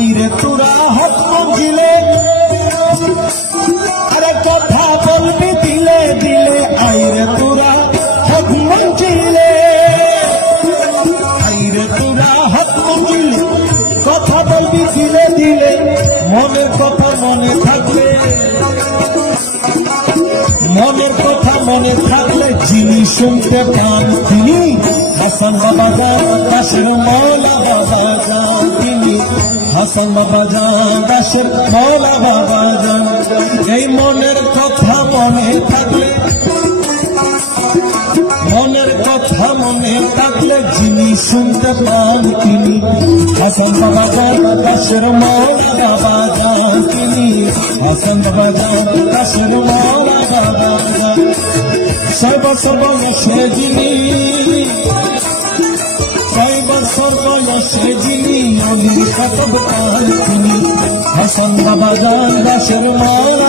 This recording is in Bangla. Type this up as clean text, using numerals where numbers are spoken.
আইরে তোরা হক মঞ্জিলে আরে কথা বলবি দিলে দিলে আইরে তোরা হক মঞ্জিলে আইরে তোরা হক মঞ্জিলে কথা বলবি দিলে দিলে মনের কথা মনে থাকবে মনের কথা মনে থাকলে যিনি শুনতে পান তিনি হাসান বাবা জান দাসের মৌলা বাবা জান তিনি হাসান বাবা জান দাসের মৌলা বাবা জান এই মনের কথা মনে থাকলে মনের কথা মনে থাকলে যিনি শুনতে পান তিনি হাসান বাবা জান দাসের মৌলা বাবা জান তিনি হাসান বাবা জান দাসের মৌলা বাবা জান সর্বসর্বয়সে যিনি সর্বসর্বয়সে যিনি অলির কতব পান তিনি হাসান বাবা জান দাসের মৌলা